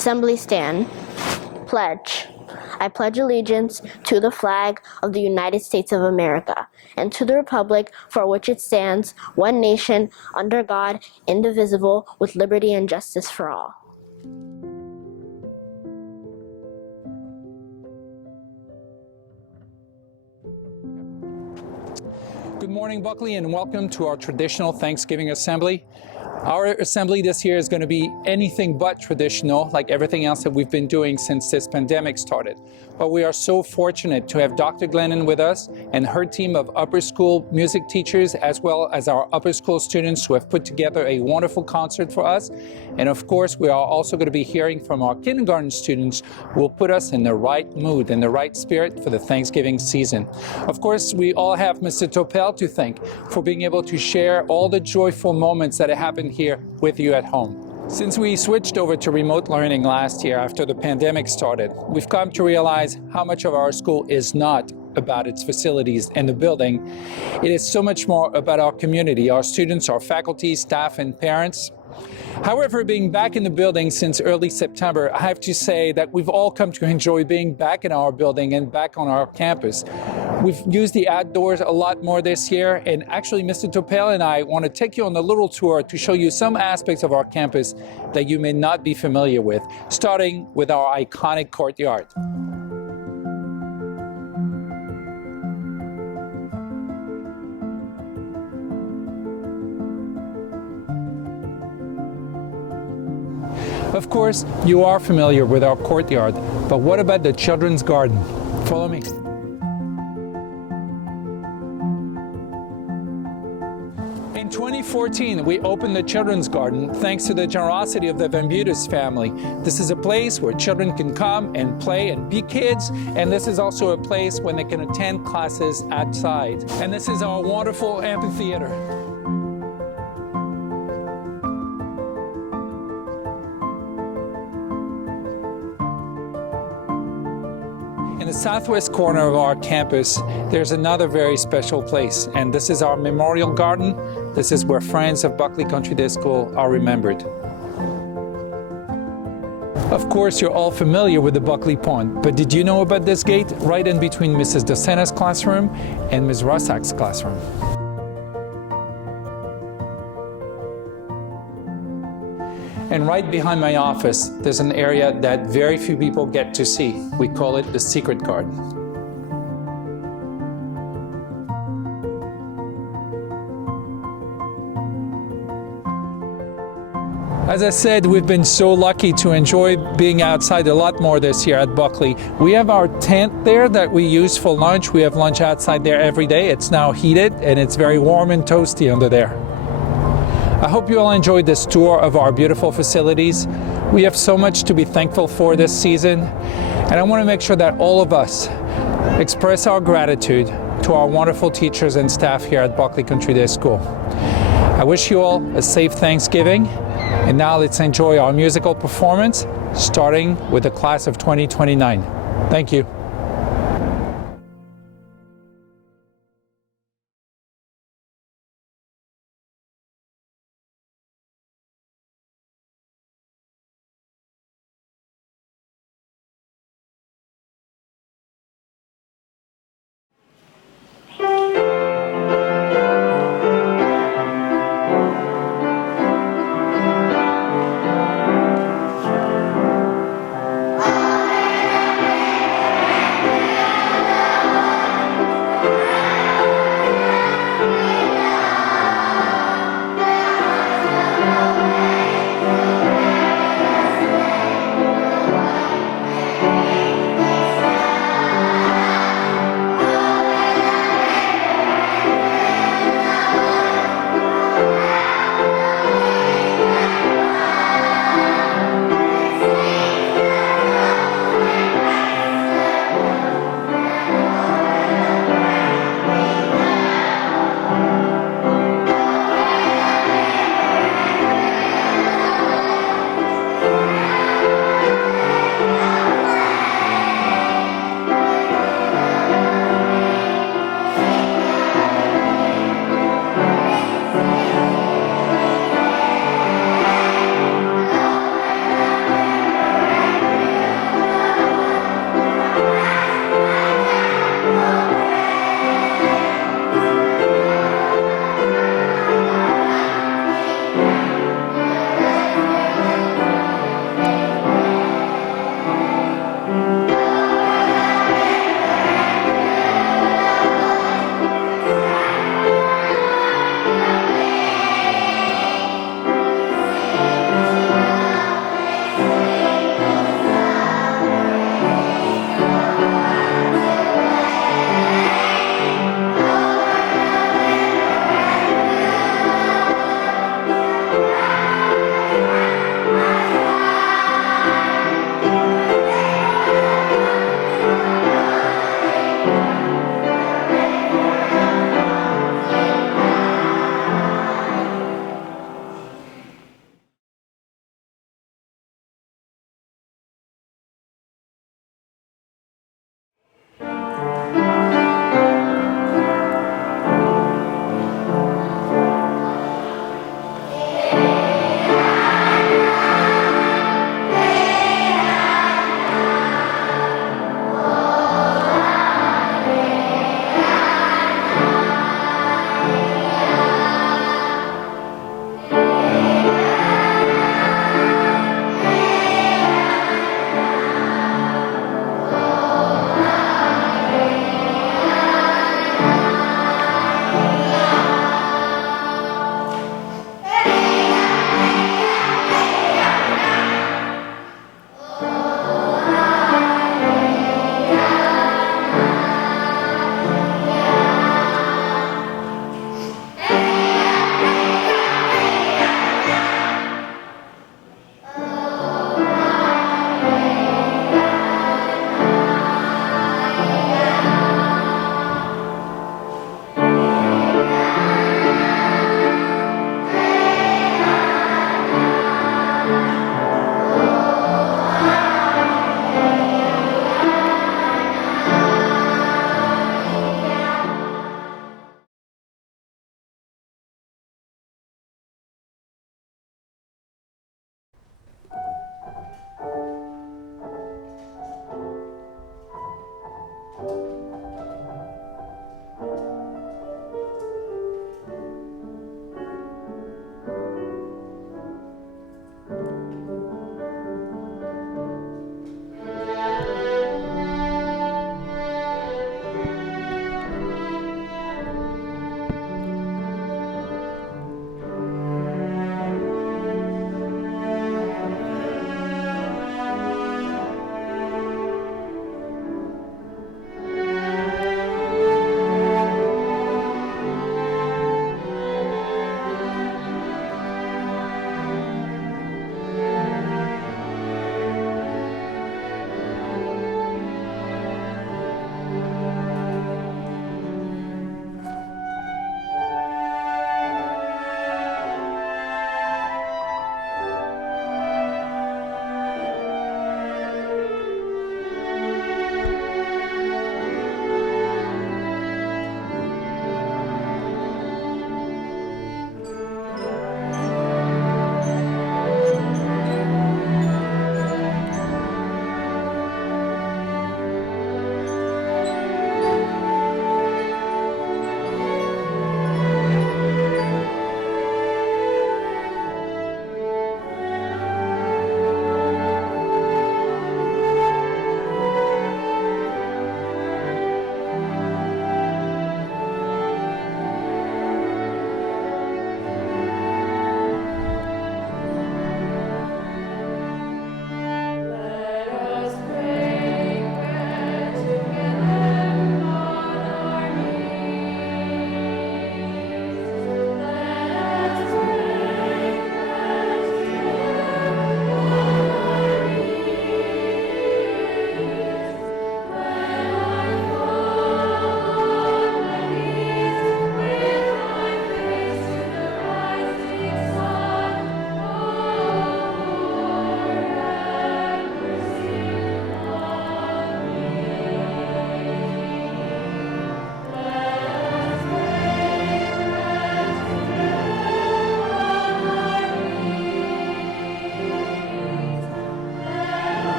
Assembly stand. Pledge. I pledge allegiance to the flag of the United States of America and to the republic for which it stands, one nation, under God, indivisible, with liberty and justice for all. Good morning, Buckley, and welcome to our traditional Thanksgiving assembly. Our assembly this year is going to be anything but traditional, like everything else that we've been doing since this pandemic started. But we are so fortunate to have Dr. Glennon with us and her team of upper school music teachers, as well as our upper school students who have put together a wonderful concert for us. And of course, we are also going to be hearing from our kindergarten students who will put us in the right mood and the right spirit for the Thanksgiving season. Of course, we all have Mr. Topel to thank for being able to share all the joyful moments that have happened here with you at home. Since we switched over to remote learning last year after the pandemic started, we've come to realize how much of our school is not about its facilities and the building. It is so much more about our community, our students, our faculty, staff, and parents. However, being back in the building since early September, I have to say that we've all come to enjoy being back in our building and back on our campus. We've used the outdoors a lot more this year, and actually Mr. Topel and I want to take you on a little tour to show you some aspects of our campus that you may not be familiar with, starting with our iconic courtyard. Of course, you are familiar with our courtyard, but what about the children's garden? Follow me. In 2014, we opened the children's garden thanks to the generosity of the Van Butus family. This is a place where children can come and play and be kids, and this is also a place when they can attend classes outside. And this is our wonderful amphitheater. In the southwest corner of our campus, there's another very special place, and this is our memorial garden. This is where friends of Buckley Country Day School are remembered. Of course, you're all familiar with the Buckley Pond, but did you know about this gate right in between Mrs. DeSena's classroom and Ms. Russak's classroom? And right behind my office, there's an area that very few people get to see. We call it the secret garden. As I said, we've been so lucky to enjoy being outside a lot more this year at Buckley. We have our tent there that we use for lunch. We have lunch outside there every day. It's now heated and it's very warm and toasty under there. I hope you all enjoyed this tour of our beautiful facilities. We have so much to be thankful for this season, and I want to make sure that all of us express our gratitude to our wonderful teachers and staff here at Buckley Country Day School. I wish you all a safe Thanksgiving, and now let's enjoy our musical performance, starting with the class of 2029. Thank you.